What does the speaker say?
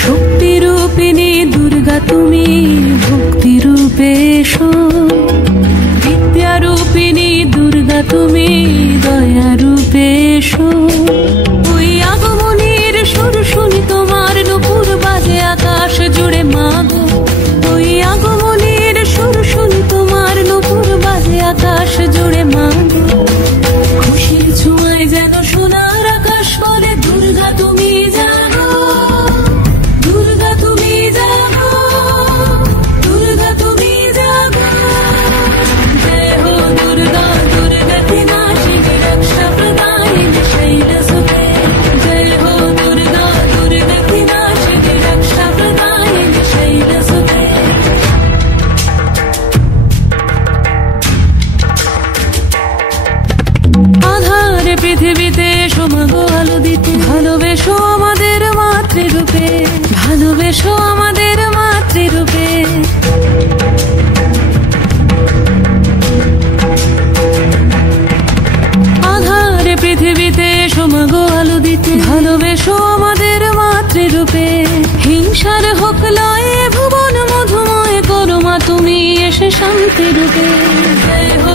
শক্তি রূপিণী দুর্গা তুমি ভক্তি রূপে এসো, বিদ্যা রূপিণী দুর্গা তুমি দয়া রূপে এসো। ওই আগমনের সুর শুনি তোমার নূপুর বাজে আকাশ জুড়ে মাগো, ওই আগমনের সুর শুনি তোমার নূপুর বাজে আকাশ জুড়ে মাগো। খুশির ছোঁয়ায় যেন সোনার আকাশ বলে দুর্গা তুমি জাগো, দুর্গা তুমি জাগো, দুর্গা তুমি জাগো। জয় হো দুর্গা দুর্গা কি নাশিনী রক্ষা প্রদায়িনী শৈলসুতে, জয় হো দুর্গা দুর্গা কি নাশিনী রক্ষা প্রদায়িনী শৈলসুতে। আধারে পৃথিবীতে এসো মাগো আলো দিতে, ভালোবেসো আমাদের মাতৃরূপে, ভালোবেসো আমাদের মাতৃরূপে। আধারে পৃথিবীতে এসো মাগো আলো দিতে, ভালোবেসো আমাদের মাতৃরূপে। হিংসার হোক লয়ে ভুবন মধুময় করো মা তুমি এসে শান্তি রূপে। জয় হো